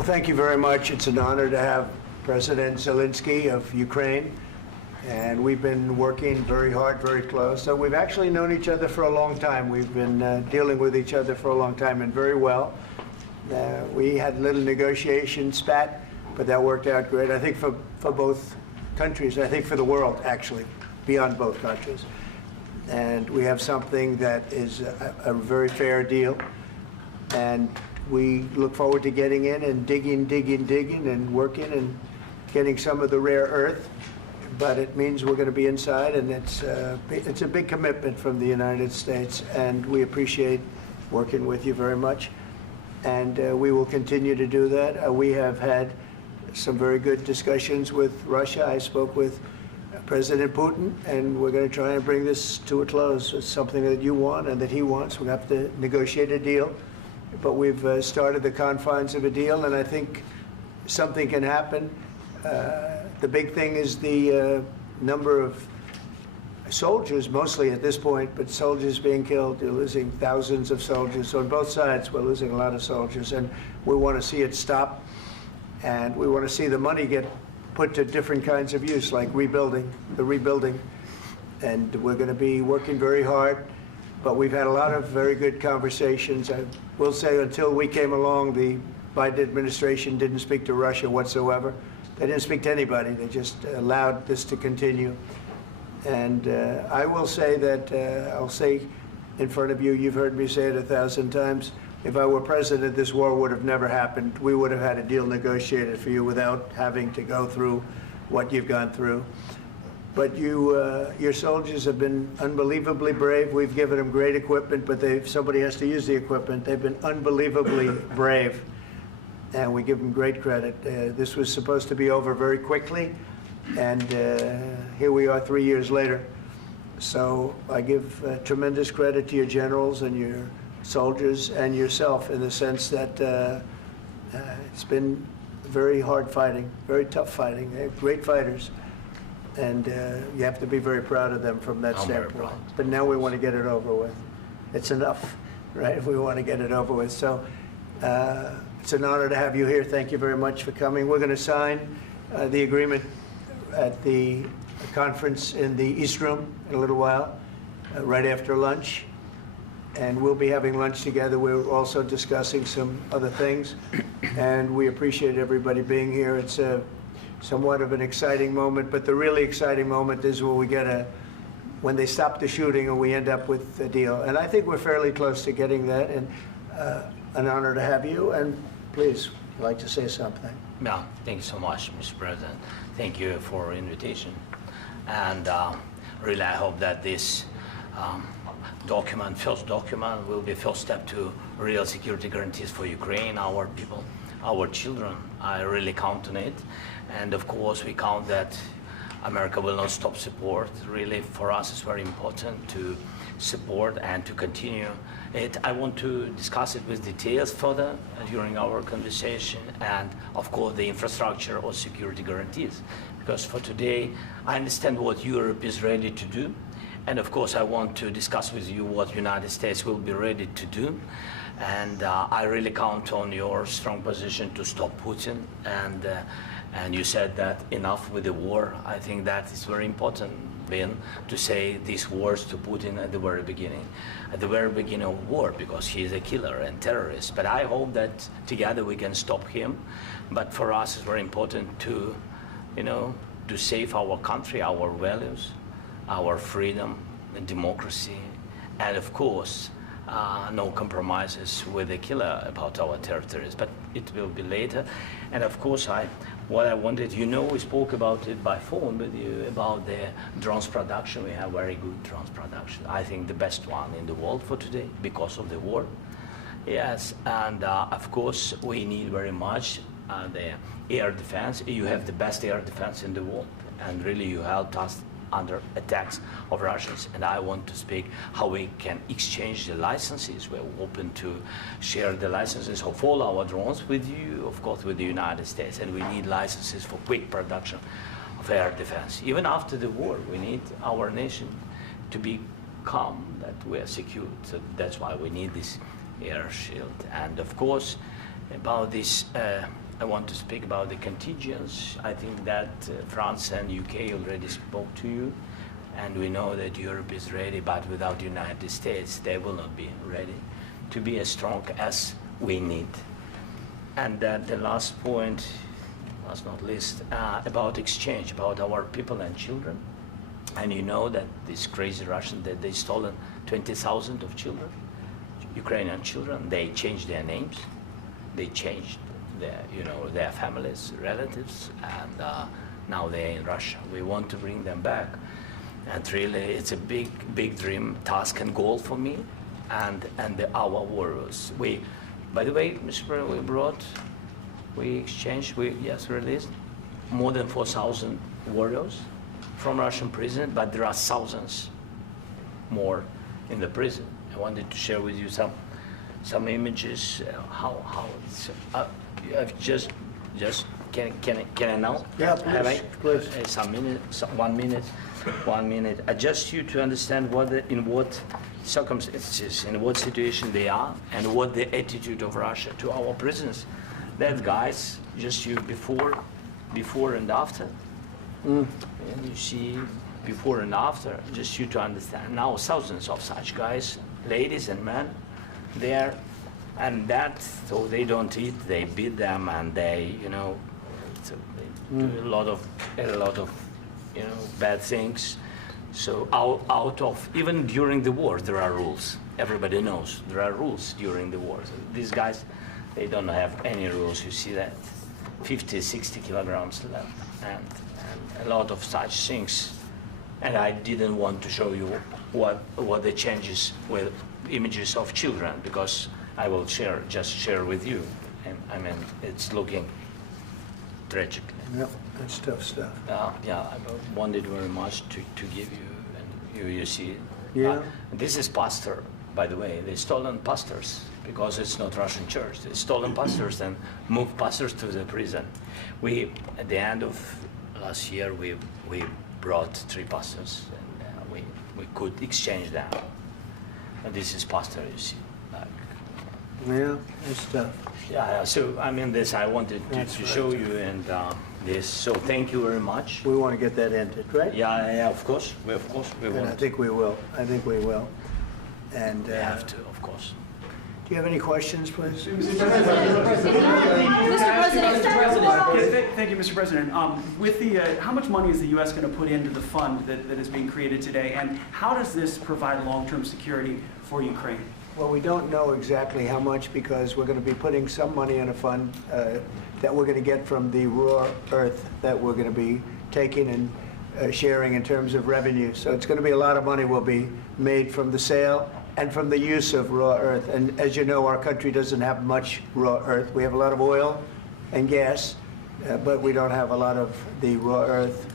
Well, thank you very much. It's an honor to have President Zelenskyy of Ukraine, and we've been working very hard, very close. So we've actually known each other for a long time. We've been dealing with each other for a long time and very well. We had a little negotiation spat, but that worked out great. I think for both countries, I think for the world, actually, beyond both countries. And we have something that is a very fair deal. And we look forward to getting in and digging and working and getting some of the rare earth. But it means we're going to be inside, and it's a big commitment from the United States, and we appreciate working with you very much. And we will continue to do that. We have had some very good discussions with Russia. I spoke with President Putin, and we're going to try and bring this to a close. It's something that you want and that he wants. We have to negotiate a deal. But we've started the confines of a deal, and I think something can happen. The big thing is the number of soldiers, mostly at this point, but soldiers being killed. You're losing thousands of soldiers. So on both sides, we're losing a lot of soldiers, and we want to see it stop. And we want to see the money get put to different kinds of use, like rebuilding. And we're going to be working very hard. But we've had a lot of very good conversations. I will say until we came along, the Biden administration didn't speak to Russia whatsoever. They didn't speak to anybody. They just allowed this to continue. And I will say that, I'll say in front of you, you've heard me say it 1,000 times, if I were president, this war would have never happened. We would have had a deal negotiated for you without having to go through what you've gone through. But your soldiers have been unbelievably brave. We've given them great equipment, but somebody has to use the equipment. They've been unbelievably brave, and we give them great credit. This was supposed to be over very quickly, and here we are 3 years later. So I give tremendous credit to your generals and your soldiers and yourself in the sense that it's been very hard fighting, very tough fighting. They're great fighters. And you have to be very proud of them from that standpoint. But now we want to get it over with. It's enough, right? We want to get it over with. So it's an honor to have you here. Thank you very much for coming. We're going to sign the agreement at the conference in the East Room in a little while, right after lunch. And we'll be having lunch together. We're also discussing some other things. And we appreciate everybody being here. It's somewhat of an exciting moment, but the really exciting moment is when they stop the shooting and we end up with a deal. And I think we're fairly close to getting that, and an honor to have you. And please, if you'd like to say something. Yeah, thank you so much, Mr. President. Thank you for invitation. And really, I hope that this first document, will be first step to real security guarantees for Ukraine, our people, our children. I really count on it. And of course, we count that America will not stop support. Really, for us, it's very important to support and to continue it. I want to discuss it with details further during our conversation, and of course, the infrastructure or security guarantees. Because for today, I understand what Europe is ready to do. And of course, I want to discuss with you what United States will be ready to do. And I really count on your strong position to stop Putin. And you said that enough with the war. I think that is very important, Ben, to say these words to Putin at the very beginning of war, because he is a killer and terrorist. But I hope that together we can stop him. But for us, it's very important to, to save our country, our values, our freedom and democracy, and of course, no compromises with the killer about our territories, but it will be later. And of course, what I wanted, we spoke about it by phone with you, about the drones production. We have very good drones production. I think the best one in the world for today because of the war. Yes, and of course, we need very much the air defense. You have the best air defense in the world, and really you helped us under attacks of Russians, and I want to speak how we can exchange the licenses. We're open to share the licenses of all our drones with you, of course, with the United States, and we need licenses for quick production of air defense. Even after the war, we need our nation to be calm, that we are secure. So that's why we need this air shield. And of course, about this I want to speak about the contingents. I think that France and UK already spoke to you, and we know that Europe is ready, but without the United States, they will not be ready to be as strong as we need. And the last point, last not least, about exchange, about our people and children. And you know that these crazy Russians, that they stolen 20,000 of children, Ukrainian children. They changed their names, they changed their families, relatives, and now they're in Russia. We want to bring them back, and really, it's a big dream, task, and goal for me, and our warriors. By the way, Mr. President, we exchanged, released more than 4,000 warriors from Russian prison, but there are thousands more in the prison. I wanted to share with you some images. How it's. Can I now? Yeah, please. One minute. Just you to understand in what circumstances, in what situation they are, and what the attitude of Russia to our prisoners. That guys, just you before and after. And you see before and after, just you to understand. Now thousands of such guys, ladies and men, there, and that, so they don't eat, they beat them, and they, they do a lot of bad things. So out of, even during the war, there are rules. Everybody knows there are rules during the war. So these guys, they don't have any rules. You see that 50, 60 kilograms left, and a lot of such things. And I didn't want to show you what the changes with images of children, because I will just share with you. And I mean, it's looking tragic. Yeah, that's tough stuff. Yeah, I wanted very much to give you, and you see. Yeah. This is pastor, by the way. They stolen pastors because it's not Russian church. They stolen pastors and moved pastors to the prison. At the end of last year, we brought 3 pastors, and we could exchange them. And this is pastor, you see. Yeah, that's tough. Yeah, so I mean, this I wanted to show you, and this. So thank you very much. We want to get that ended, right? Yeah, of course. We And want. I think we will. And We have to, of course. do you have any questions, please? Mr. President, thank you, Mr. President. With how much money is the U.S. going to put into the fund that is being created today, and how does this provide long-term security for Ukraine? Well, we don't know exactly how much, because we're going to be putting some money in a fund that we're going to get from the raw earth that we're going to be taking and sharing in terms of revenue. So it's going to be a lot of money will be made from the sale and from the use of raw earth. And as you know, our country doesn't have much raw earth. We have a lot of oil and gas, but we don't have a lot of the raw earth.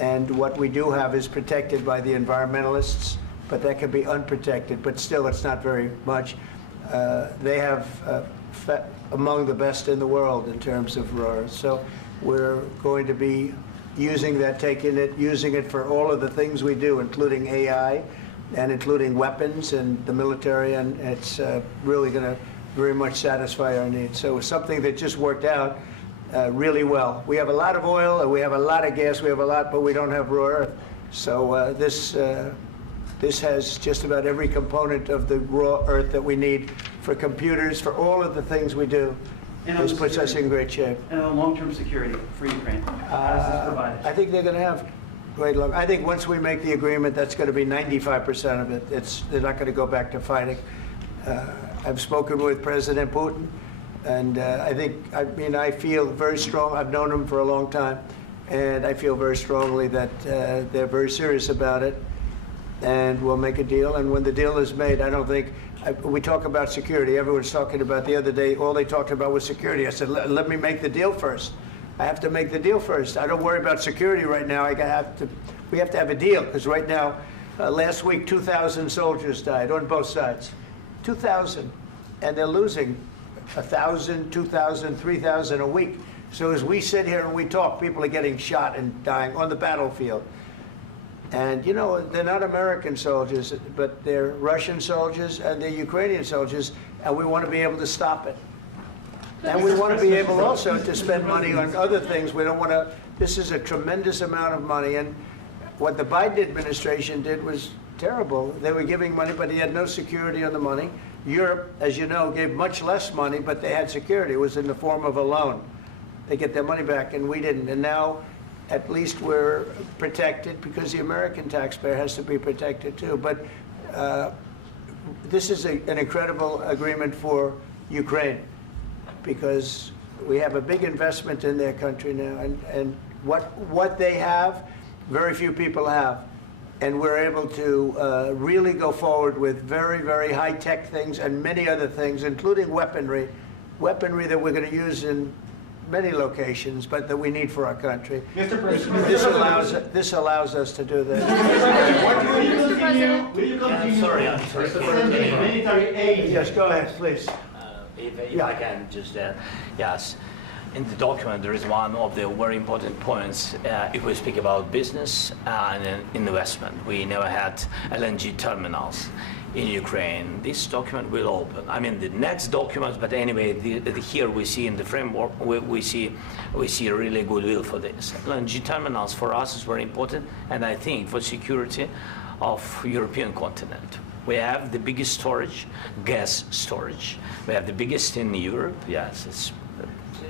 And what we do have is protected by the environmentalists, but that can be unprotected. But still, it's not very much. They have among the best in the world in terms of raw earth. So we're going to be using that, using it for all of the things we do, including AI, and including weapons and the military, and it's really going to very much satisfy our needs. So it's something that just worked out really well. We have a lot of oil, and we have a lot of gas, we have a lot, but we don't have raw earth. So this has just about every component of the raw earth that we need for computers, for all of the things we do. This puts us in great shape. And on long-term security for Ukraine, how does this provide it? I think they're going to have great luck. I think once we make the agreement, that's going to be 95% of it. They're not going to go back to fighting. I've spoken with President Putin, and I feel very strong. I've known him for a long time, and I feel very strongly that they're very serious about it, and we'll make a deal. And when the deal is made, I don't think, we talk about security. Everyone's talking about the other day, all they talked about was security. I said, let me make the deal first. I have to make the deal first. I don't worry about security right now. We have to have a deal, because right now, last week, 2,000 soldiers died on both sides. 2,000. And they're losing 1,000, 2,000, 3,000 a week. So as we sit here and we talk, people are getting shot and dying on the battlefield. And, you know, they're not American soldiers, but they're Russian soldiers and they're Ukrainian soldiers, and we want to be able to stop it. And we want to be able also to spend money on other things. We don't want to, this is a tremendous amount of money. And what the Biden administration did was terrible. They were giving money, but he had no security on the money. Europe, as you know, gave much less money, but they had security. It was in the form of a loan. They get their money back, and we didn't. And now, at least we're protected because the American taxpayer has to be protected too. But this is an incredible agreement for Ukraine because we have a big investment in their country now, and what they have, very few people have. And we're able to really go forward with very, very high-tech things and many other things, including weaponry that we're going to use in many locations, but that we need for our country. Mr. President, This allows us to do that. will you continue Sorry. sending military aid? Yes, go ahead, please. If I can just, yes. In the document, there is one of the very important points. If we speak about business and investment, we never had LNG terminals in Ukraine. This document will open. I mean, the next documents, but anyway, here we see in the framework, we see really goodwill for this. LNG terminals for us is very important, and I think for security of European continent. We have the biggest storage, gas storage. We have the biggest in Europe. Yes,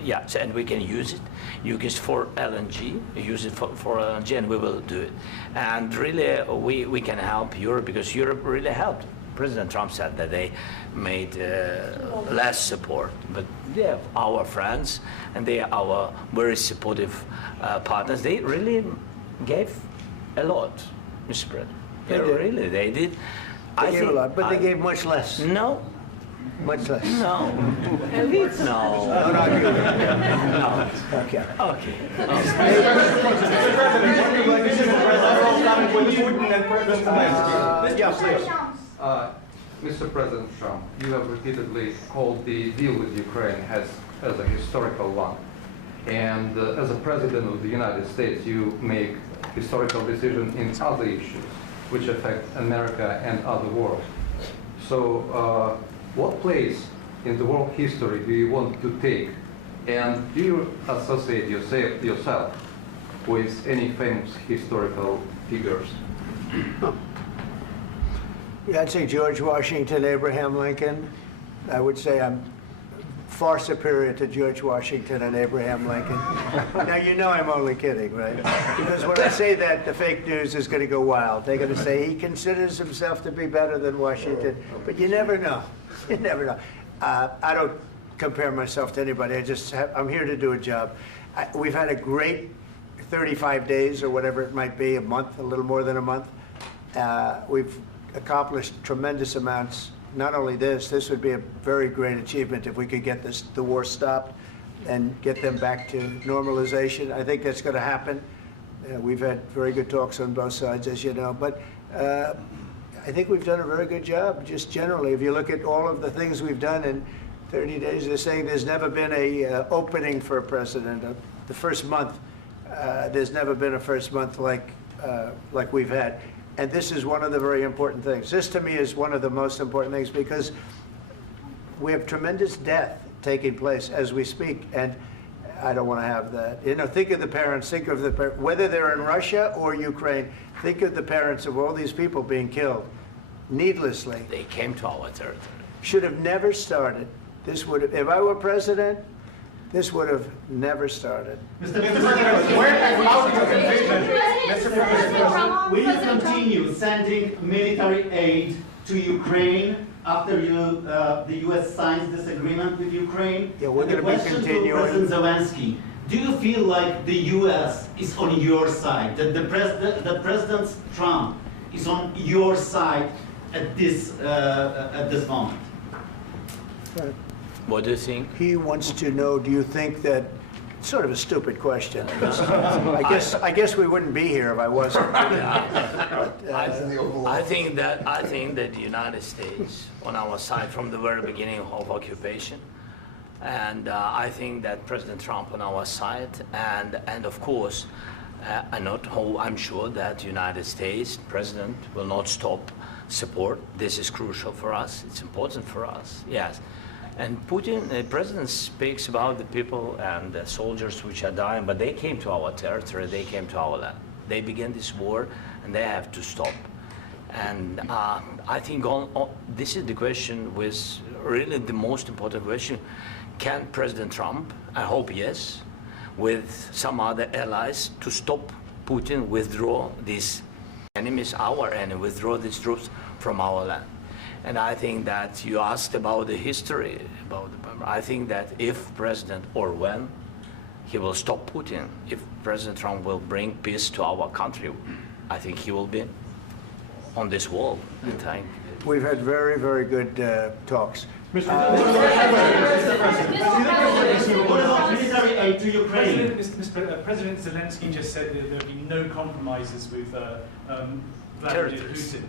yes, and we can use it for LNG, use it for LNG, and we will do it. And really, we can help Europe because Europe really helped. President Trump said that they made less support, but they are our friends, and they are our very supportive partners. They really gave a lot, Mr. President. They did. They gave a lot, but they gave much less. No. Much less. No. No. No. Okay. Okay. Mr. President Trump, you have repeatedly called the deal with Ukraine as a historical one. And as a President of the United States, you make historical decisions in other issues which affect America and other world. So what place in the world history do you want to take? And do you associate yourself with any famous historical figures? Yeah, I'd say George Washington, Abraham Lincoln. I would say I'm far superior to George Washington and Abraham Lincoln. Now, you know I'm only kidding, right? Because when I say that, the fake news is going to go wild. They're going to say he considers himself to be better than Washington. But you never know. You never know. I don't compare myself to anybody. I'm here to do a job. We've had a great 35 days or whatever it might be, a month, a little more than a month. We've accomplished tremendous amounts. Not only this would be a very great achievement if we could get the war stopped and get them back to normalization. I think that's going to happen. We've had very good talks on both sides, as you know. But I think we've done a very good job, just generally. If you look at all of the things we've done in 30 days, they're saying there's never been a opening for a president. The first month, there's never been a first month like we've had. And this is one of the very important things. This, to me, is one of the most important things because we have tremendous death taking place as we speak, and I don't want to have that. You know, think of the parents, whether they're in Russia or Ukraine, think of the parents of all these people being killed needlessly. They came to our territory. Should have never started. This would have, if I were president, this would have never started. Mr. President, where has out your conviction? Mr. President, will you continue sending military aid to Ukraine after the U.S. signs this agreement with Ukraine? Yeah, we're going to be continuing. To President Zelenskyy, do you feel like the U.S. is on your side? That President Trump is on your side at this moment? Right. What do you think? He wants to know, do you think that, sort of a stupid question. I guess we wouldn't be here if I wasn't. I think that the United States on our side from the very beginning of occupation, and I think that President Trump on our side, and of course, I'm sure that the United States President will not stop support. This is crucial for us. It's important for us. Yes. And Putin, the president speaks about the people and the soldiers which are dying, but they came to our territory, they came to our land. They began this war, and they have to stop. And I think this is the question, with really the most important question. Can President Trump, I hope yes, with some other allies, to stop Putin, withdraw these enemies, our enemy, withdraw these troops from our land? And I think that you asked about the history, I think that if President, or when, he will stop Putin, if President Trump will bring peace to our country, I think he will be on this wall in time. We've had very, very good talks. What about military aid to Ukraine? President Zelenskyy just said that there will be no compromises with Vladimir Putin.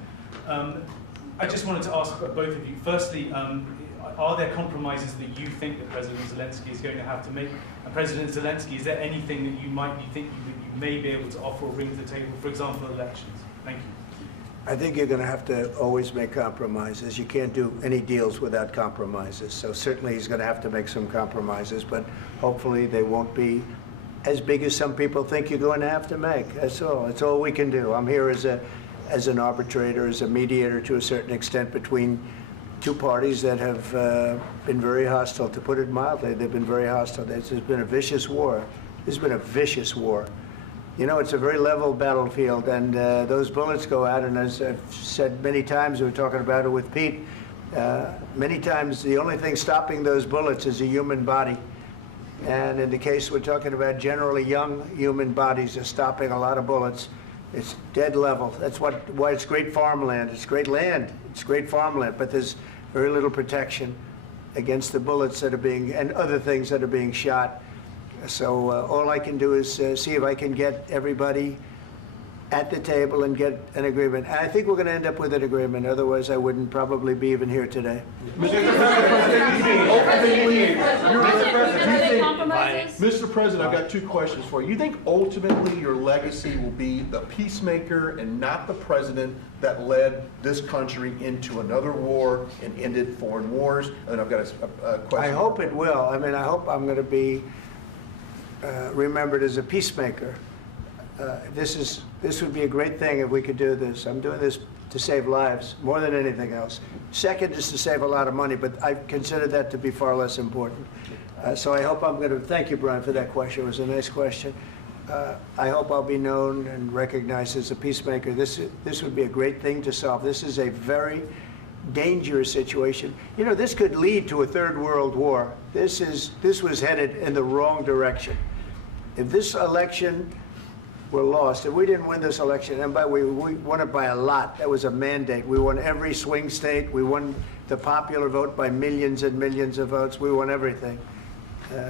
I just wanted to ask both of you, firstly, are there compromises that you think that President Zelenskyy is going to have to make? And President Zelenskyy, is there anything that you might be thinking that you may be able to offer or bring to the table, for example, elections? Thank you. I think you're going to have to always make compromises. You can't do any deals without compromises. So certainly he's going to have to make some compromises, but hopefully they won't be as big as some people think you're going to have to make. That's all. That's all we can do. I'm here as an arbitrator, as a mediator to a certain extent between two parties that have been very hostile, to put it mildly. They've been very hostile. There's been a vicious war. There's been a vicious war. You know, it's a very level battlefield, and those bullets go out, and as I've said many times, we were talking about it with Pete, many times the only thing stopping those bullets is a human body. And in the case we're talking about, generally young human bodies are stopping a lot of bullets. It's dead level. That's why it's great farmland. It's great land. It's great farmland, but there's very little protection against the bullets that are being, and other things that are being shot. So all I can do is see if I can get everybody at the table and get an agreement. And I think we're going to end up with an agreement. Otherwise, I wouldn't probably be even here today. Mr. President, I've got two questions for you. You think ultimately your legacy will be the peacemaker and not the president that led this country into another war and ended foreign wars? And I've got a question. I hope it will. I mean, I hope I'm going to be remembered as a peacemaker. This would be a great thing if we could do this. I'm doing this to save lives more than anything else. Second is to save a lot of money, but I consider that to be far less important. So I hope I'm going to, thank you, Brian, for that question. It was a nice question. I hope I'll be known and recognized as a peacemaker. This would be a great thing to solve. This is a very dangerous situation. You know, this could lead to a third world war. This was headed in the wrong direction. If this election were lost, if we didn't win this election, and we won it by a lot, that was a mandate. We won every swing state. We won the popular vote by millions and millions of votes. We won everything.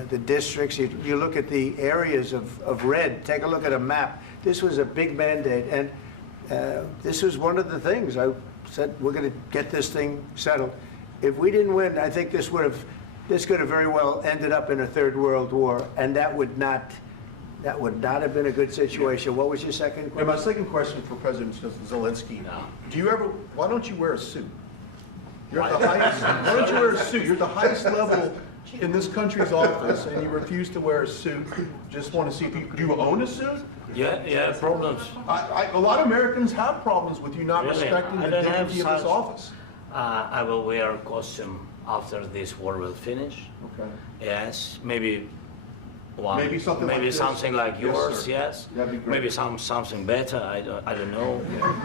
The districts, you look at the areas of red, take a look at a map. This was a big mandate, and this was one of the things. I said, we're going to get this thing settled. If we didn't win, I think this could have very well ended up in a third world war, and that would not have been a good situation. What was your second question? And my second question for President Zelenskyy, why don't you wear a suit? You're at the highest, why don't you wear a suit? You're at the highest level in this country's office, and you refuse to wear a suit. Just want to see if do you own a suit? Yeah, problems. A lot of Americans have problems with you not Really? respecting the dignity of this office. I will wear a costume after this war will finish. Okay. Yes, maybe one. Maybe something like this? Something like yours. Yes, sir. Yes. That'd be great. Maybe something better. I don't know.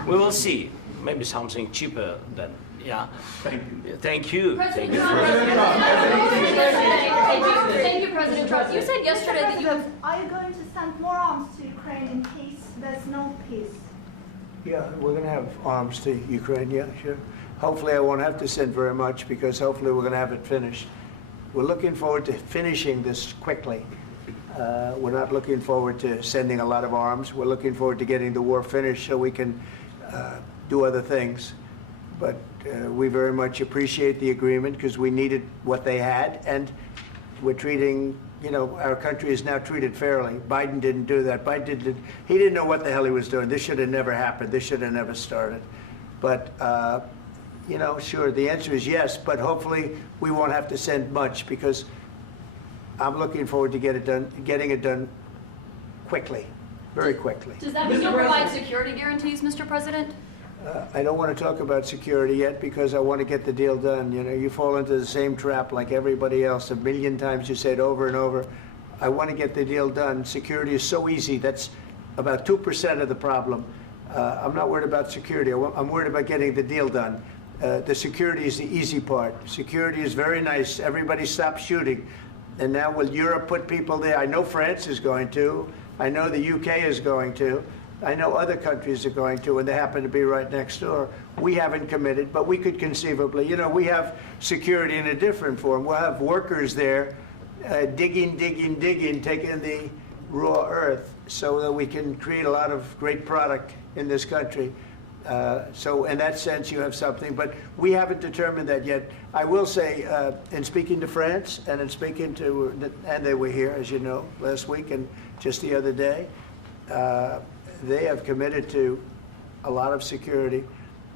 We will see. Maybe something cheaper than. Yeah. Thank you. Thank you. President Trump. Thank you, President Trump. You said yesterday that you have. Are you going to send more arms to Ukraine in case there's no peace? Yeah, we're going to have arms to Ukraine, yeah, sure. Hopefully I won't have to send very much, because hopefully we're going to have it finished. We're looking forward to finishing this quickly. We're not looking forward to sending a lot of arms. We're looking forward to getting the war finished so we can do other things. But we very much appreciate the agreement, because we needed what they had, and we're treating, you know, our country is now treated fairly. Biden didn't do that. He didn't know what the hell he was doing. This should have never happened. This should have never started. But, you know, sure, the answer is yes, but hopefully we won't have to send much, because I'm looking forward to getting it done quickly, very quickly. Does that mean you'll provide security guarantees, Mr. President? I don't want to talk about security yet, because I want to get the deal done. You know, you fall into the same trap like everybody else. A million times you say it over and over. I want to get the deal done. Security is so easy. That's about 2% of the problem. I'm not worried about security. I'm worried about getting the deal done. The security is the easy part. Security is very nice. Everybody stopped shooting. And now will Europe put people there? I know France is going to. I know the UK is going to. I know other countries are going to, and they happen to be right next door. We haven't committed, but we could conceivably. You know, we have security in a different form. We'll have workers there digging, taking the raw earth so that we can create a lot of great product in this country. So in that sense, you have something, but we haven't determined that yet. I will say, in speaking to France and in speaking to, and they were here, as you know, last week and just the other day, they have committed to a lot of security.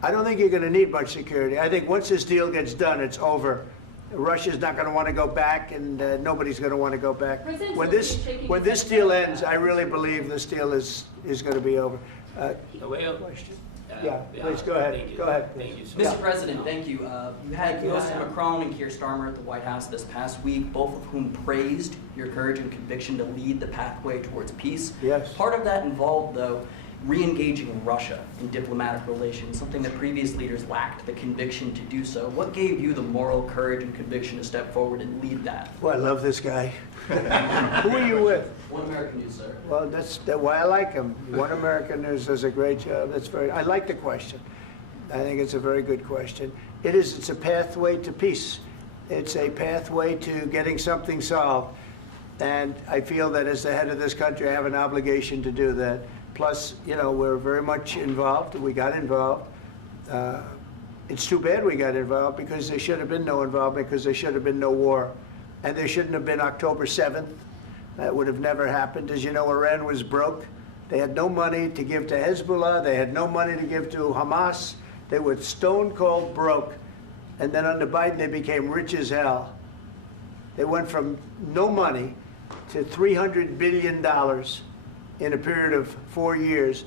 I don't think you're going to need much security. I think once this deal gets done, it's over. Russia's not going to want to go back, and nobody's going to want to go back. When this deal ends, I really believe this deal is going to be over. Question? Yeah, please go ahead. Thank you. Go ahead. Thank you, sir. Yeah. Mr. President, thank you. You had Mr. Macron and Keir Starmer at the White House this past week, both of whom praised your courage and conviction to lead the pathway towards peace. Yes. Part of that involved, though, re-engaging Russia in diplomatic relations, something that previous leaders lacked the conviction to do so. What gave you the moral courage and conviction to step forward and lead that? Well, I love this guy. Who are you with? One American News, sir. Well, that's why I like him. One American News does a great job. I like the question. I think it's a very good question. It's a pathway to peace. It's a pathway to getting something solved. And I feel that as the head of this country, I have an obligation to do that. Plus, you know, we're very much involved. We got involved. It's too bad we got involved, because there should have been no involvement, because there should have been no war. And there shouldn't have been October 7th. That would have never happened. As you know, Iran was broke. They had no money to give to Hezbollah. They had no money to give to Hamas. They were stone cold broke. And then under Biden, they became rich as hell. They went from no money to $300 billion in a period of 4 years.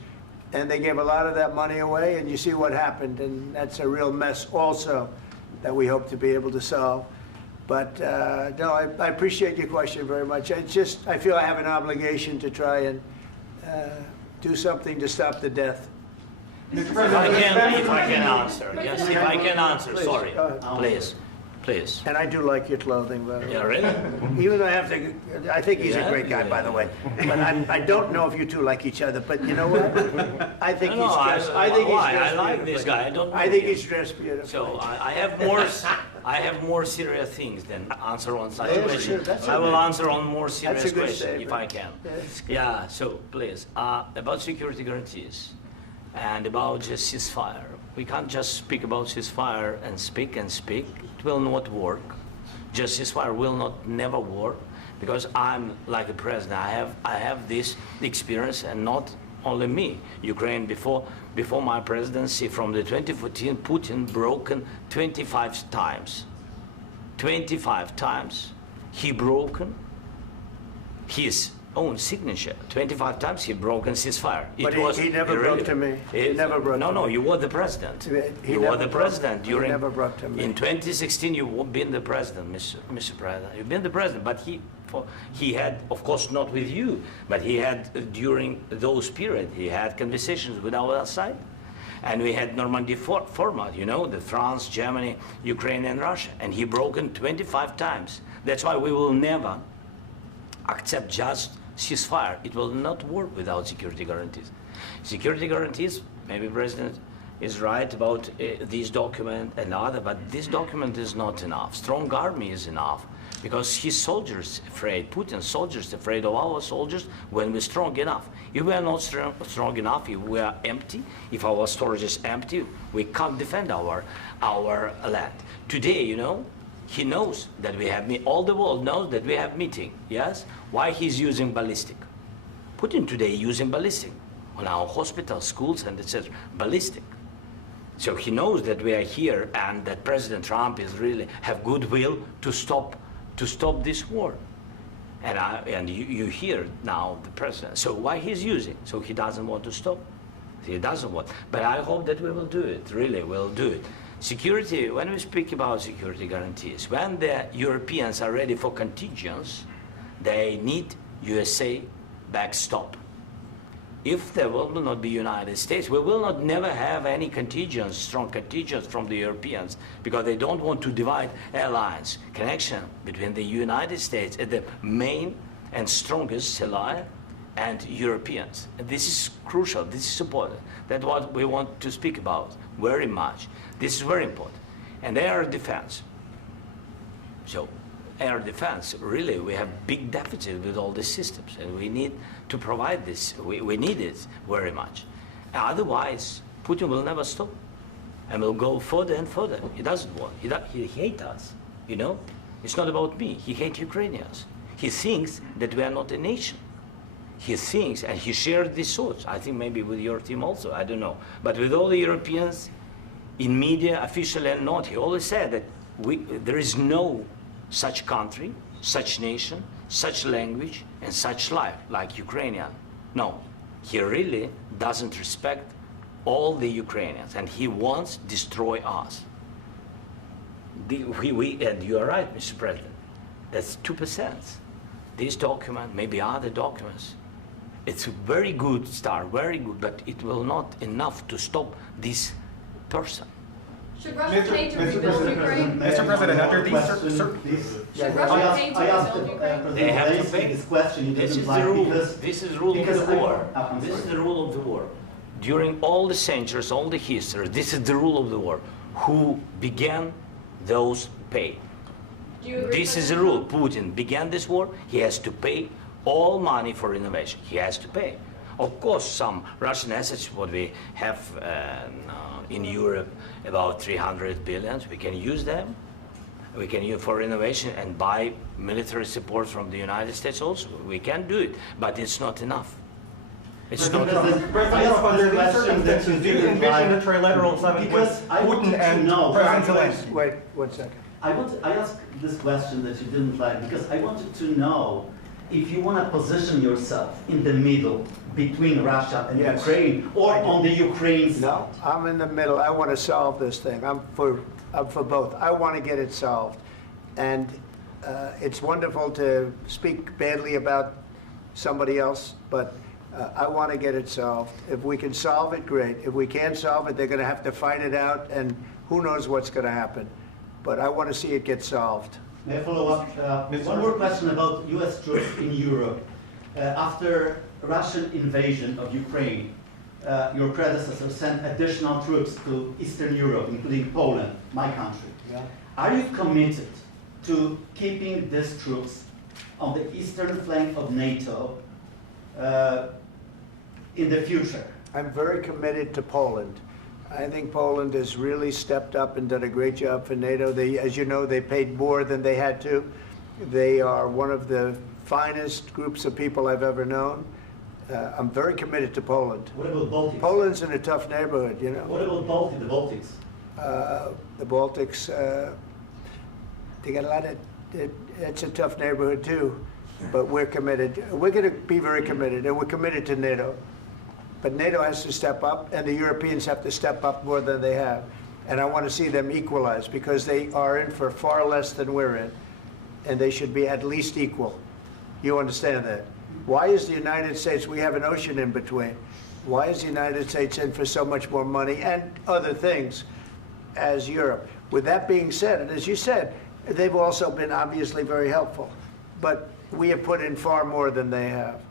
And they gave a lot of that money away, and you see what happened. And that's a real mess also that we hope to be able to solve. But no, I appreciate your question very much. I feel I have an obligation to try and do something to stop the death. If I can answer, yes, if I can answer, Please, sorry, go ahead. please. And I do like your clothing, by the way. Yeah, really? Even though I think he's a great guy, by the way. But I don't know if you two like each other. But you know what? I think he's dressed. I like this guy. I think he's dressed beautiful. So I have more serious things than answer on such Yeah, question. sure, I will answer on more serious That's a good question if statement. I can. That's good. Yeah. So please, about security guarantees and about just ceasefire. We can't just speak about ceasefire and speak and speak. It will not work. Just ceasefire will never work, because I'm like the president. I have this experience, and not only me. Ukraine before my presidency, from the 2014, Putin broken 25 times. 25 times he broken his own signature. 25 times he broken ceasefire. But he never broke to me. He never broke to me. No, you were the president. You were the president during. He never broke to me. In 2016, you've been the president, Mr. President. You've been the president, but he had, of course, not with you, but he had during those periods. He had conversations with our side, and we had Normandy format. You know, the France, Germany, Ukraine, and Russia, and he broken 25 times. That's why we will never accept just ceasefire. It will not work without security guarantees. Security guarantees, maybe President is right about this document and other, but this document is not enough. Strong army is enough, because his soldiers afraid, Putin's soldiers afraid of our soldiers when we're strong enough. If we are not strong enough, if we are empty, if our storage is empty, we can't defend our land. Today, you know, he knows that we have all the world knows that we have meeting, yes? Why he's using ballistic? Putin today using ballistic on our hospitals, schools, and etc. Ballistic. So he knows that we are here and that President Trump is really have goodwill to stop this war. And you hear now the president. So why he's using? So he doesn't want to stop. He doesn't want. But I hope that we will do it. Really, we'll do it. Security. When we speak about security guarantees, when the Europeans are ready for contingents, they need USA backstop. If there will not be United States, we will not never have any contingents, strong contingents from the Europeans, because they don't want to divide alliance, connection between the United States as the main and strongest ally and Europeans. And this is crucial, this is important. That's what we want to speak about very much. This is very important. And air defense. So air defense, really, we have big deficit with all these systems, and we need to provide this. We need it very much. Otherwise, Putin will never stop, and will go further and further. He doesn't want. He hates us, you know? It's not about me. He hates Ukrainians. He thinks that we are not a nation. He thinks, and he shared these thoughts, I think maybe with your team also, I don't know. But with all the Europeans, in media, officially and not, he always said that there is no such country, such nation, such language, and such life like Ukrainian. No, he really doesn't respect all the Ukrainians, and he wants to destroy us. And you are right, Mr. President, that's 2%. This document, maybe other documents, it's a very good start, very good, but it will not enough to stop this person. Should Russia pay to rebuild Ukraine? Mr. President, under these Should Russia pay to I asked rebuild Ukraine? They have to Zelenskyy pay. this question. This is the rule. This is the rule of the war. This is the rule of the war. During all the centuries, all the history, this is the rule of the war. Who began, those pay. Do you agree, This is the rule. Putin began this war. He has to pay all money for renovation. He has to pay. Of course, some Russian assets, what we have in Europe, about 300 billion, we can use them. We can use for renovation and buy military support from the United States also. We can do it, but it's not enough. It's not enough. President, under these circumstances, do you envision a trilateral summit with Putin and President Zelenskyy? Wait 1 second. I asked this question that you didn't like because I wanted to know if you want to position yourself in the middle between Russia and Yes. Ukraine or on the Ukraine side. No, I'm in the middle. I want to solve this thing. I'm for both. I want to get it solved. And it's wonderful to speak badly about somebody else, but I want to get it solved. If we can solve it, great. If we can't solve it, they're going to have to fight it out, and who knows what's going to happen. But I want to see it get solved. May I follow up? One more question about U.S. troops in Europe. After Russian invasion of Ukraine, your predecessor sent additional troops to Eastern Europe, including Poland, my country. Yeah. Are you committed to keeping these troops on the eastern flank of NATO in the future? I'm very committed to Poland. I think Poland has really stepped up and done a great job for NATO. They, as you know, they paid more than they had to. They are one of the finest groups of people I've ever known. I'm very committed to Poland. What about Baltics? Poland's in a tough neighborhood, you know. What about the Baltics? The Baltics, they got a lot of, it's a tough neighborhood too, but we're committed. We're going to be very committed, and we're committed to NATO. But NATO has to step up, and the Europeans have to step up more than they have. And I want to see them equalize, because they are in for far less than we're in, and they should be at least equal. You understand that? Why is the United States, we have an ocean in between, why is the United States in for so much more money and other things as Europe? With that being said, and as you said, they've also been obviously very helpful, but we have put in far more than they have,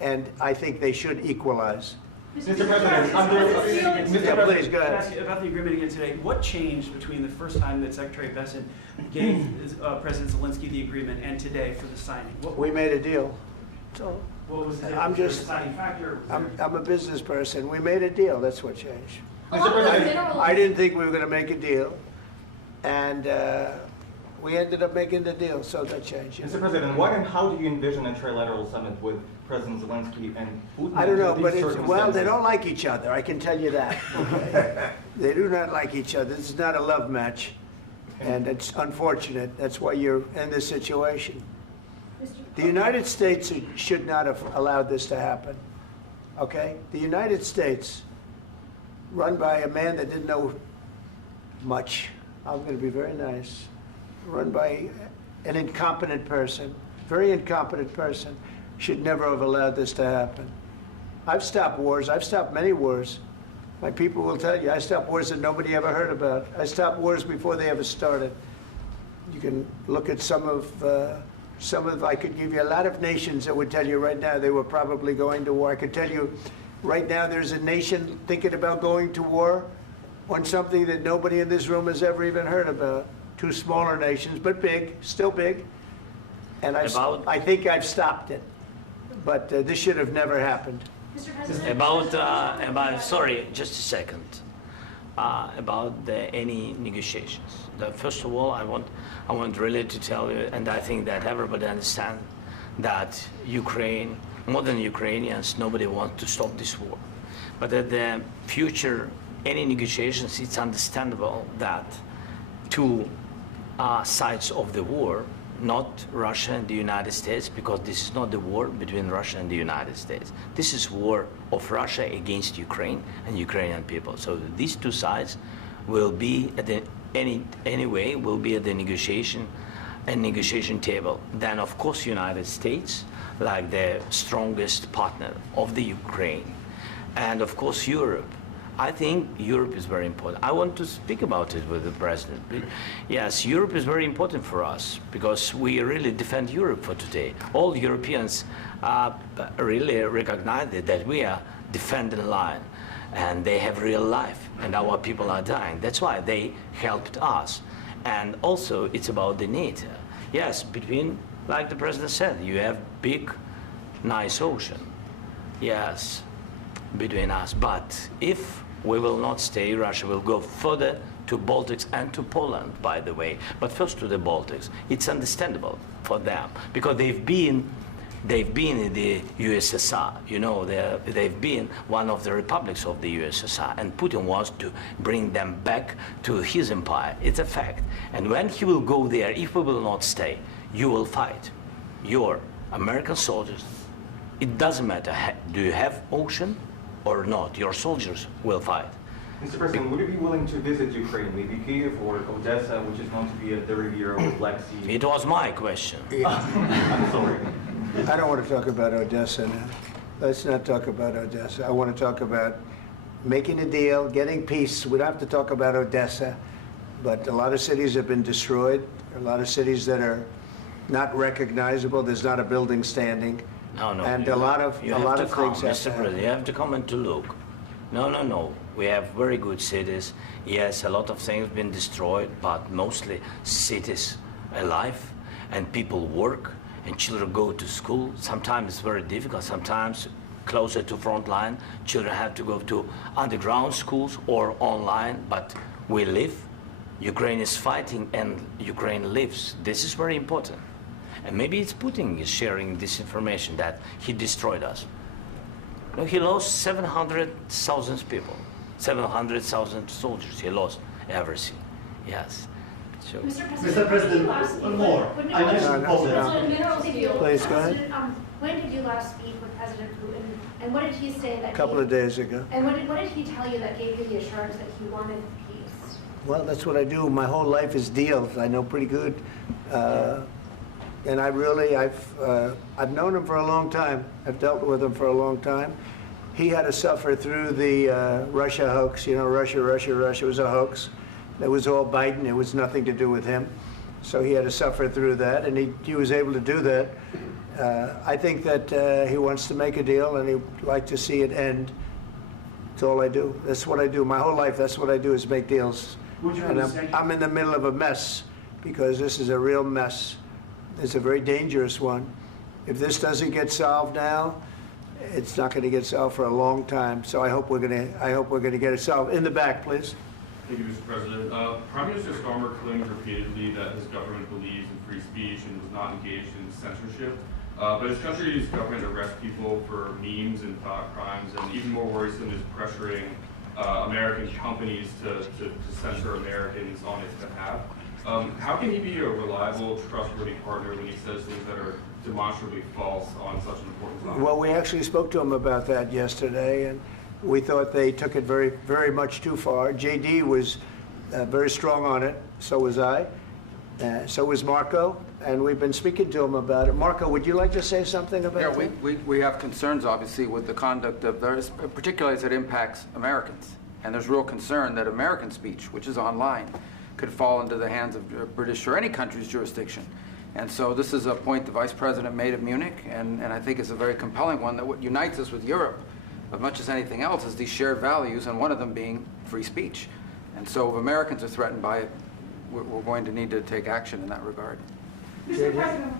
and I think they should equalize. Mr. President, Yeah, please, go Can I ahead. ask you about the agreement again today? What changed between the first time that Secretary Bessent gave President Zelenskyy the agreement and today for the signing? We made a deal. So What was the I'm just- deciding factor? I'm a business person. We made a deal. That's what changed. Along with minerals. I didn't think we were going to make a deal, and We ended up making the deal, so that changed. Mr. President, what and how do you envision a trilateral summit with President Zelenskyy and Putin? I don't know, under but these well, they circumstances? don't like each other, I can tell you that. Okay? They do not like each other. This is not a love match, and it's unfortunate. That's why you're in this situation. The United States should not have allowed this to happen, okay? The United States, run by a man that didn't know much, I'm going to be very nice, run by an incompetent person, very incompetent person, should never have allowed this to happen. I've stopped wars. I've stopped many wars. My people will tell you, I stopped wars that nobody ever heard about. I stopped wars before they ever started. You can look at some of, I could give you a lot of nations that would tell you right now they were probably going to war. I could tell you right now there's a nation thinking about going to war on something that nobody in this room has ever even heard about. Two smaller nations, but big, still big. And I think I've stopped it. But this should have never happened. Mr. President. About sorry, just a second. About any negotiations. First of all, I want really to tell you, and I think that everybody understands that Ukraine, more than Ukrainians, nobody wants to stop this war. But at the future, any negotiations, it's understandable that two sides of the war, not Russia and the United States, because this is not the war between Russia and the United States. This is war of Russia against Ukraine and Ukrainian people. So these two sides will be at the anyway will be at the negotiation table. Then of course United States, like the strongest partner of the Ukraine, and of course Europe. I think Europe is very important. I want to speak about it with the president. Yes, Europe is very important for us because we really defend Europe for today. All Europeans really recognize that we are defending line, and they have real life, and our people are dying. That's why they helped us. And also, it's about the NATO. Yes, between, like the president said, you have big, nice ocean. Yes, between us. But if we will not stay, Russia will go further to Baltics and to Poland, by the way. But first to the Baltics. It's understandable for them because they've been in the USSR. You know, they've been one of the republics of the USSR, and Putin wants to bring them back to his empire. It's a fact. And when he will go there, if we will not stay, you will fight. Your American soldiers, it doesn't matter, do you have ocean or not, your soldiers will fight. Mr. President, would you be willing to visit Ukraine, maybe Kyiv or Odessa, which is known to be at the Riviera or Black Sea? It was my question. I'm sorry. I don't want to talk about Odessa now. Let's not talk about Odessa. I want to talk about making a deal, getting peace. We don't have to talk about Odessa, but a lot of cities have been destroyed. There are a lot of cities that are not recognizable. There's not a building standing. No, and a lot of things Mr. President, you have to come and to look. No. We have very good cities. Yes, a lot of things have been destroyed, but mostly cities alive, and people work, and children go to school. Sometimes it's very difficult. Sometimes closer to front line, children have to go to underground schools or online, but we live. Ukraine is fighting, and Ukraine lives. This is very important. And maybe it's Putin is sharing this information that he destroyed us. No, he lost 700,000 people, 700,000 soldiers. He lost everything. Yes. So. Mr. President, one more. I mentioned Poland. Please, go ahead. When did you last speak with President Putin, and what did he say that? A couple of days ago. And what did he tell you that gave you the assurance that he wanted peace? Well, that's what I do. My whole life is deals. I know pretty good. And I've known him for a long time. I've dealt with him for a long time. He had to suffer through the Russia hoax. You know, Russia was a hoax. It was all Biden. It was nothing to do with him. So he had to suffer through that, and he was able to do that. I think that he wants to make a deal, and he'd like to see it end. That's all I do. That's what I do. My whole life, that's what I do, is make deals. And I'm in the middle of a mess, because this is a real mess. It's a very dangerous one. If this doesn't get solved now, it's not going to get solved for a long time. So I hope we're going to get it solved. In the back, please. Thank you, Mr. President. Prime Minister Starmer claimed repeatedly that his government believes in free speech and was not engaged in censorship. But his country's government arrests people for memes and thought crimes, and even more worrisome is pressuring American companies to censor Americans on his behalf. How can he be a reliable, trustworthy partner when he says things that are demonstrably false on such an important topic? Well, we actually spoke to him about that yesterday, and we thought they took it very, very much too far. JD was very strong on it. So was I. So was Marco. And we've been speaking to him about it. Marco, would you like to say something about that? We have concerns, obviously, with the conduct of those, particularly as it impacts Americans. And there's real concern that American speech, which is online, could fall into the hands of British or any country's jurisdiction. And so this is a point the Vice President made at Munich, and I think it's a very compelling one, that what unites us with Europe, as much as anything else, is these shared values, and one of them being free speech. And so if Americans are threatened by it, we're going to need to take action in that regard. Mr. President.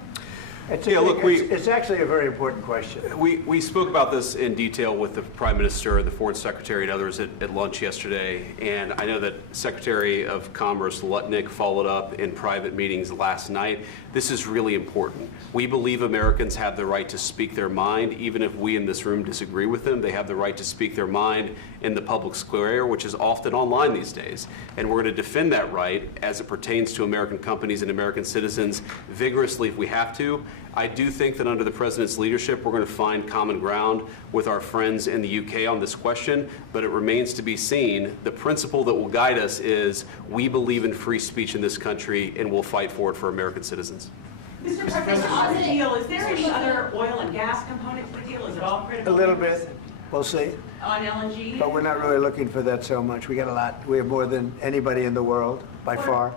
It's actually a very important question. We spoke about this in detail with the Prime Minister, the Foreign Secretary, and others at lunch yesterday. And I know that Secretary of Commerce Lutnick followed up in private meetings last night. This is really important. We believe Americans have the right to speak their mind, even if we in this room disagree with them. They have the right to speak their mind in the public square, which is often online these days. And we're going to defend that right as it pertains to American companies and American citizens vigorously if we have to. I do think that under the President's leadership, we're going to find common ground with our friends in the UK on this question, but it remains to be seen. The principle that will guide us is we believe in free speech in this country, and we'll fight for it for American citizens. Mr. President, on the deal, is there any other oil and gas component to the deal? Is it all critical? A little bit. We'll see. On LNG? But we're not really looking for that so much. We got a lot. We have more than anybody in the world, by far.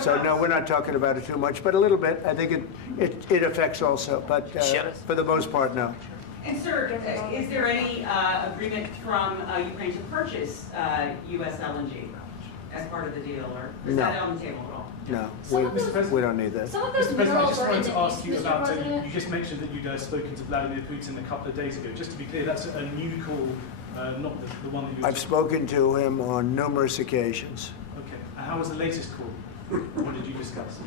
So no, we're not talking about it too much, but a little bit. I think it affects also, but for the most part, no. And sir, is there any agreement from Ukraine to purchase U.S. LNG as part of the deal, or is that on the table at all? No, we don't need that. Mr. President, I just wanted to ask you about, you just mentioned that you'd spoken to Vladimir Putin a couple of days ago. Just to be clear, that's a new call, not the one that you... I've spoken to him on numerous occasions. Okay, and how was the latest call? What did you discuss?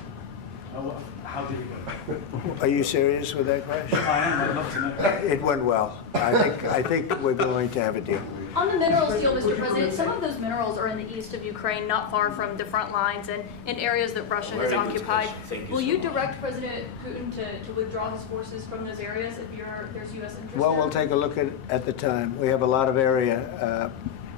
How did it go? Are you serious with that question? I am. I'd love to know. It went well. I think we're going to have a deal. On the minerals deal, Mr. President, some of those minerals are in the east of Ukraine, not far from the front lines and in areas that Russia has occupied. Will you direct President Putin to withdraw his forces from those areas if there's U.S. interest? Well, we'll take a look at the time. We have a lot of area.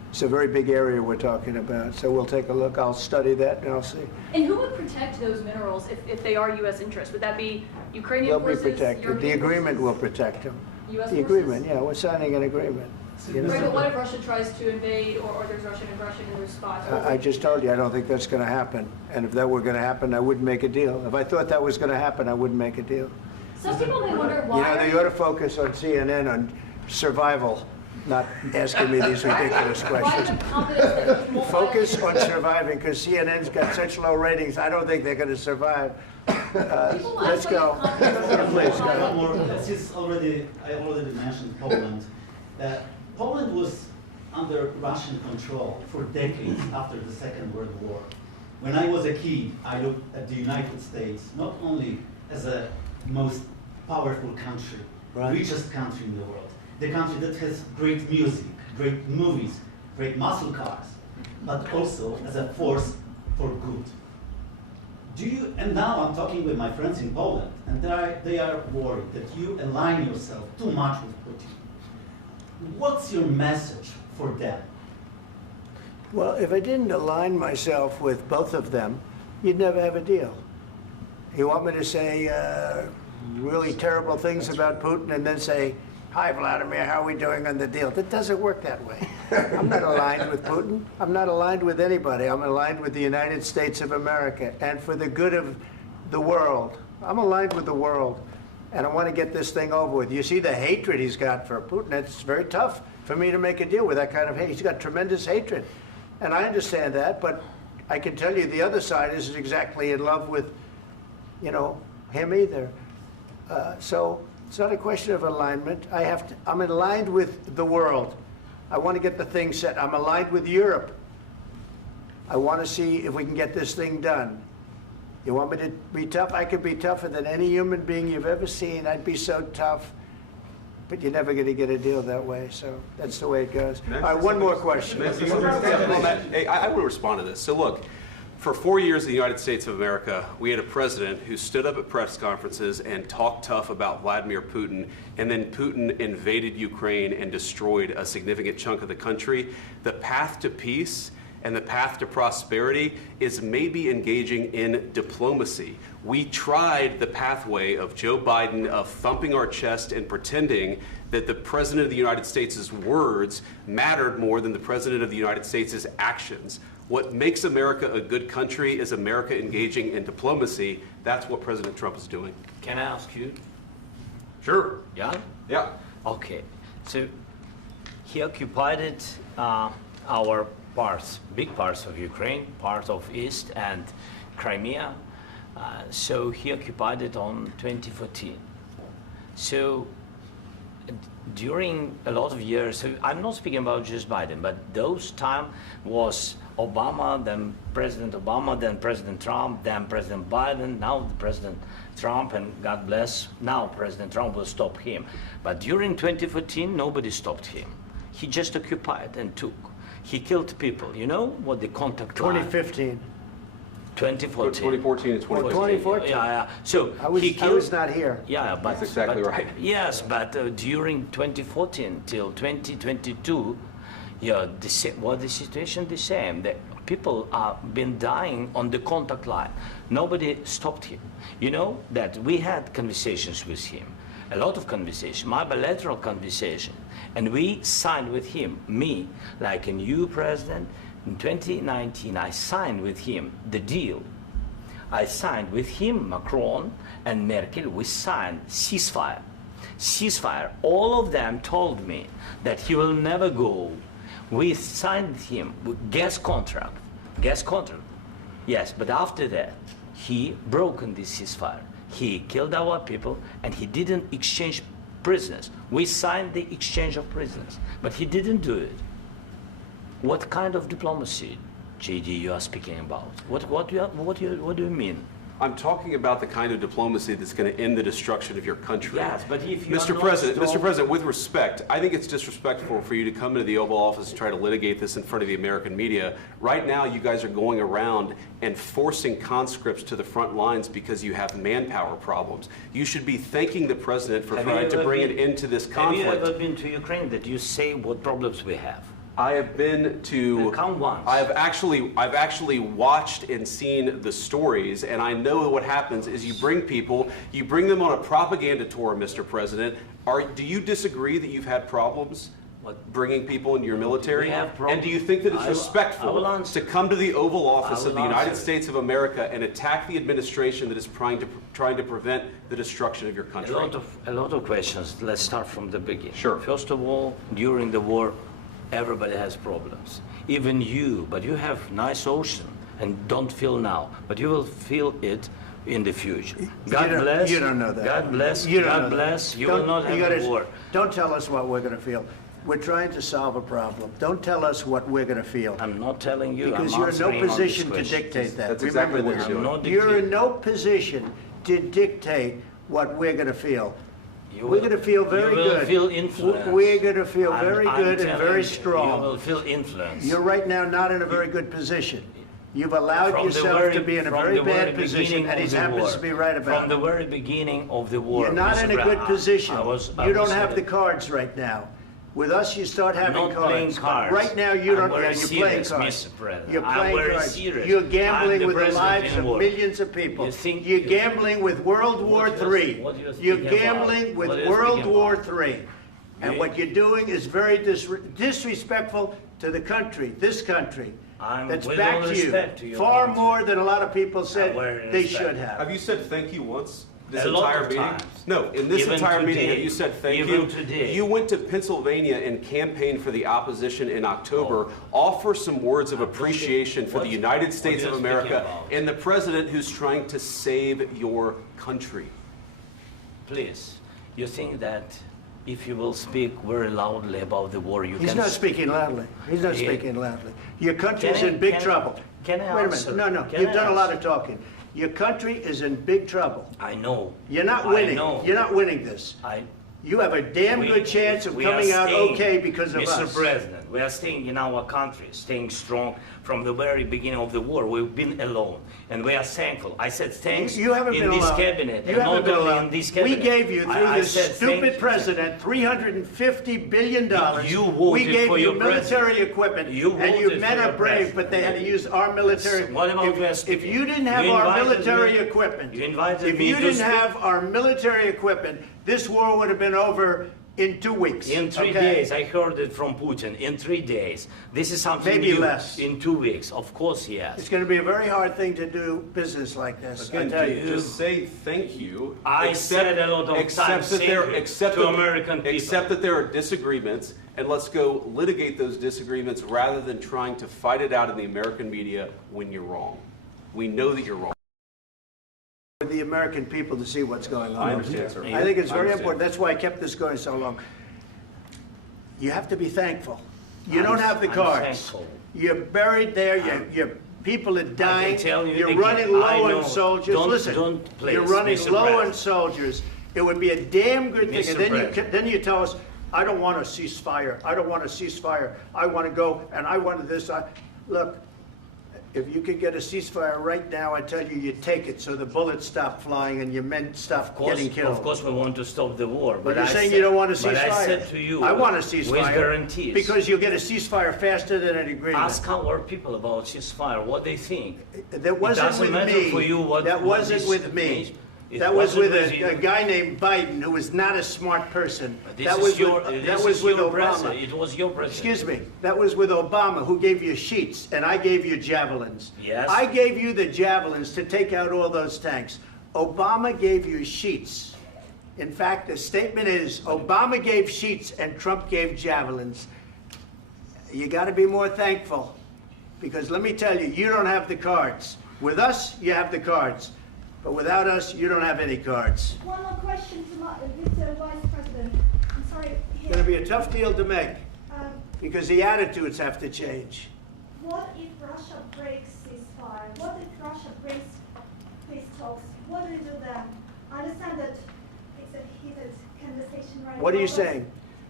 It's a very big area we're talking about, so we'll take a look. I'll study that and I'll see. And who would protect those minerals if they are U.S. interests? Would that be Ukrainian forces? They'll be protected. European The agreement forces? will protect them. U.S. The agreement, yeah, we're signing an agreement. You know? Right, but what if Russia tries to invade or there's Russian aggression in those spots? I just told you, I don't think that's going to happen. And if that were going to happen, I wouldn't make a deal. If I thought that was going to happen, I wouldn't make a deal. Some people may wonder why. You know, they ought to focus on CNN on survival, not asking me these ridiculous questions. Focus on surviving, because CNN's got such low ratings, I don't think they're going to survive. Let's go. Please, go ahead. I already mentioned Poland. Poland was under Russian control for decades after the Second World War. When I was a kid, I looked at the United States not only as a most powerful country, richest country in the world, the country that has great music, great movies, great muscle cars, but also as a force for good. And now I'm talking with my friends in Poland, and they are worried that you align yourself too much with Putin. What's your message for them? Well, if I didn't align myself with both of them, you'd never have a deal. You want me to say really terrible things about Putin and then say, "Hi, Vladimir, how are we doing on the deal?" That doesn't work that way. I'm not aligned with Putin. I'm not aligned with anybody. I'm aligned with the United States of America and for the good of the world. I'm aligned with the world, and I want to get this thing over with. You see the hatred he's got for Putin. It's very tough for me to make a deal with that kind of hate. He's got tremendous hatred, and I understand that, but I can tell you the other side isn't exactly in love with, you know, him either. So it's not a question of alignment. I'm aligned with the world. I want to get the thing set. I'm aligned with Europe. I want to see if we can get this thing done. You want me to be tough? I could be tougher than any human being you've ever seen. I'd be so tough. But you're never going to get a deal that way, so that's the way it goes. All right, one more question. Hey, I want to respond to this. So look, for 4 years in the United States of America, we had a president who stood up at press conferences and talked tough about Vladimir Putin, and then Putin invaded Ukraine and destroyed a significant chunk of the country. The path to peace and the path to prosperity is maybe engaging in diplomacy. We tried the pathway of Joe Biden of thumping our chest and pretending that the President of the United States' words mattered more than the President of the United States' actions. What makes America a good country is America engaging in diplomacy. That's what President Trump is doing. Can I ask you? Sure. Yeah? Yeah. Okay. So he occupied it, our parts, big parts of Ukraine, part of East and Crimea. So he occupied it on 2014. So during a lot of years, so I'm not speaking about just Biden, but those time was Obama, then President Obama, then President Trump, then President Biden, now President Trump, and God bless, now President Trump will stop him. But during 2014, nobody stopped him. He just occupied and took. He killed people. You know what the contact line? 2015. 2014 2014. and 2014. 2014. Yeah. So I was not here. Yeah, but that's exactly right. Yes, but during 2014 till 2022, yeah, the situation the same. The people are been dying on the contact line. Nobody stopped him. You know that we had conversations with him, a lot of conversation, my bilateral conversation, and we signed with him. Me, like a new president. In 2019, I signed with him the deal. I signed with him, Macron and Merkel, we signed ceasefire. Ceasefire. All of them told me that he will never go. We signed with him with gas contract. Gas contract. Yes, but after that, he broken this ceasefire. He killed our people and he didn't exchange prisoners. We signed the exchange of prisoners, but he didn't do it. What kind of diplomacy, JD, you are speaking about? What do you mean? I'm talking about the kind of diplomacy that's going to end the destruction of your country. Yes, but if you Mr. President, with respect, I think it's disrespectful for you to come into the Oval Office and try to litigate this in front of the American media. Right now, you guys are going around and forcing conscripts to the front lines because you have manpower problems. You should be thanking the President for trying to bring an end to this conflict. Have you ever been to Ukraine that you say what problems we have? I have been to. Count once. I've actually watched and seen the stories, and I know what happens is you bring them on a propaganda tour, Mr. President. Do you disagree that you've had problems bringing people into your military? We have problems. And do you think that it's respectful to come to the Oval Office of the United States of America and attack the administration that is trying to prevent the destruction of your country? A lot of questions. Let's start from the beginning. Sure. First of all, during the war, everybody has problems, even you, but you have nice ocean and don't feel now, but you will feel it in the future. God bless. You don't know that. God bless. You don't God know bless. that. You will not have a war. Don't tell us what we're going to feel. We're trying to solve a problem. Don't tell us what we're going to feel. I'm not telling you. Because I'm you're in no answering on this position to question. dictate that. That's Remember exactly what this. you're doing. You're in no position to dictate what we're going to feel. You We're going to feel very you will good. Feel influence. We're going to feel very I'm good and telling very you, strong. You will feel influence. You're right now not in a very good position. You've allowed yourself to be in a very bad position, and he happens to be right about it. From the very beginning of the war. You're not in a good position. You don't have the cards. cards right now. With us, you start having not playing cards. cards. Right now, you don't. I'm You're playing serious, cards. Mr. President. You're I'm playing very cards. serious. You're gambling I'm with the president lives in of war. millions of people. You think You're you- gambling with World War III. what you're You're speaking gambling about? with What you're World speaking War about? III. And You- what you're doing is very disrespectful to the country, this country. That's with back all to respect to you. your Far country. more than a lot of people said very they respect. should have. Have you said thank you once? This A lot entire of meeting? times. No, in this Even entire meeting, today. have you said thank Even you? today. You went to Pennsylvania and campaigned for the opposition in October. Offer some words of appreciation for the United States what of you're speaking America about. and the president who's trying to save your country. Please, you think that if you will speak very loudly about the war, you He's can... not speaking loudly. He's not Yeah. speaking loudly. Your country's Can I- in big can I- trouble. Can I Wait a answer? minute. No, Can you've I done a lot answer? of talking. Your country is in big trouble. I know. You're not I winning. know. You're not winning this. You have a damn good chance of coming out okay because of us. Mr. President, we are staying in our country, staying strong from the very beginning of the war. We've been alone, and we are thankful. I said thanks You haven't in been this alone. cabinet, You and haven't not been only alone. in this cabinet. We gave you, through I this said thank stupid you. president, $350 billion. You voted We gave for you your military president. equipment, You and you voted men for are your brave, president. but they had to use our military. What about West? If you didn't have You our invited military me- equipment, You invited if me you to didn't speak. have our military equipment, this war would have been over in 2 weeks. In 3 okay? days, I heard it from Putin. In 3 days, this is something Maybe new. less. In 2 weeks, of course, yes. It's going to be a very hard thing to do business like this. I Again, tell you. just say thank you. I said a lot of times thank you to American people. Accept that there are disagreements, and let's go litigate those disagreements rather than trying to fight it out in the American media when you're wrong. We know that you're wrong. For the American people to see what's going on. I understand, sir. I think it's I very understand. important. That's why I kept this going so long. You have to be thankful. You don't have the I'm cards. thankful. You're buried there. Your people are dying. tell you You're again, running I low know. on soldiers. Don't- Listen, don't, please, you're running Mr. low on President. soldiers. It would be a damn good thing. Mr. And then President. then you tell us, I don't want a ceasefire. I don't want a ceasefire. I want to go and I want this. Look, if you could get a ceasefire right now, I tell you, you take it so the bullets stop flying and your men stop getting killed. Of course, we want to stop the war. But you're I saying said- you don't want a ceasefire. But I said to you, I want a ceasefire. with guarantees. Because you'll get a ceasefire faster than an agreement. Ask our people about ceasefire, what they think. That wasn't it doesn't with matter me. for you what That what wasn't this with me. means. It That was wasn't with you. a guy named Biden who was not a smart person. This That is was your- with, this that was is with your Obama. president. It was your president. Excuse me. That was with Obama, who gave you sheets, and I gave you javelins. Yes. I gave you the javelins to take out all those tanks. Obama gave you sheets. In fact, the statement is Obama gave sheets and Trump gave javelins. You got to be more thankful, because let me tell you, you don't have the cards. With us, you have the cards. But without us, you don't have any cards. One more question to Mr. Vice President. I'm sorry. It's going to be a tough deal to make, Um, because the attitudes have to change. What if Russia breaks ceasefire? What if Russia breaks peace talks? What do we do then? I understand that it's a heated conversation right now. What are you but saying?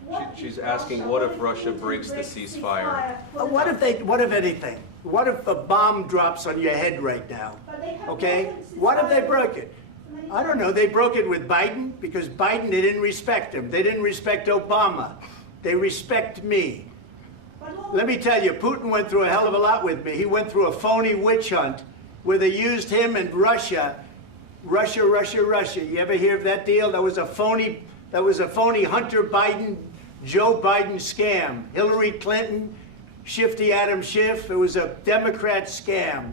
what She's if asking, Russia- what if if Russia Putin breaks the ceasefire? for the What if anything? What if a bomb drops on your head right now? But they have Okay? broken What if they ceasefire broke it? many I don't know. They broke it with Biden because Biden, they didn't respect him. They didn't respect Obama. They respect me. Let me tell you, Putin went through a hell of a lot with me. He went through a phony witch hunt where they used him and Russia. Russia. You ever hear of that deal? That was a phony Hunter Biden, Joe Biden scam. Hillary Clinton, Shifty Adam Schiff. It was a Democrat scam.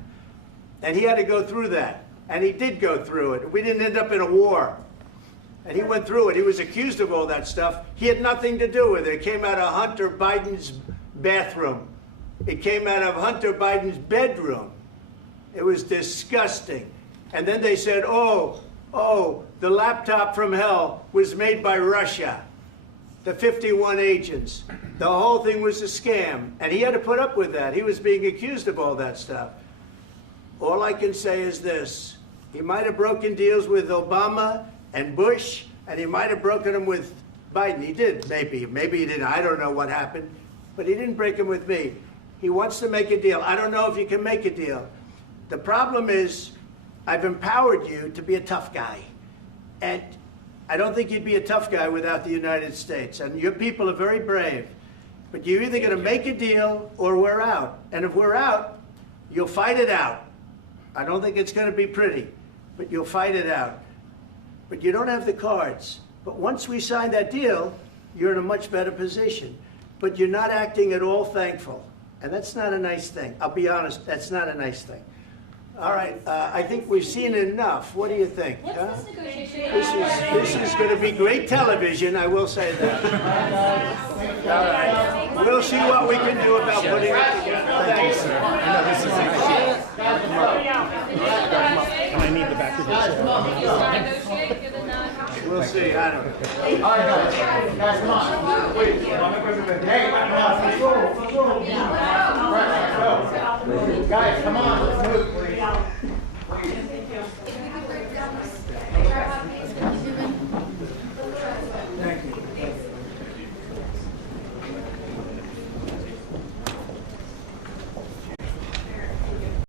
And he had to go through that. And he did go through it. We didn't end up in a war. And he went through it. He was accused of all that stuff. He had nothing to do with it. It came out of Hunter Biden's bathroom. It came out of Hunter Biden's bedroom. It was disgusting. And then they said, oh, the laptop from hell was made by Russia. The 51 agents. The whole thing was a scam. And he had to put up with that. He was being accused of all that stuff. All I can say is this. He might have broken deals with Obama and Bush, and he might have broken them with Biden. He did, maybe. Maybe he didn't. I don't know what happened. But he didn't break them with me. He wants to make a deal. I don't know if you can make a deal. The problem is, I've empowered you to be a tough guy. And I don't think you'd be a tough guy without the United States. And your people are very brave. But you're either going to make a deal or we're out. And if we're out, you'll fight it out. I don't think it's going to be pretty, but you'll fight it out. But you don't have the cards. But once we sign that deal, you're in a much better position. But you're not acting at all thankful. And that's not a nice thing. I'll be honest, that's not a nice thing. All right, I think we've seen enough. What do you think? Huh? This is going to be great television, I will say that. All right. We'll see what we can do about putting it together. Thanks. And I need the back of the We'll see, I don't know. All right, guys, come on. Wait. Hey, come on, let's go. Guys, come on, let's move.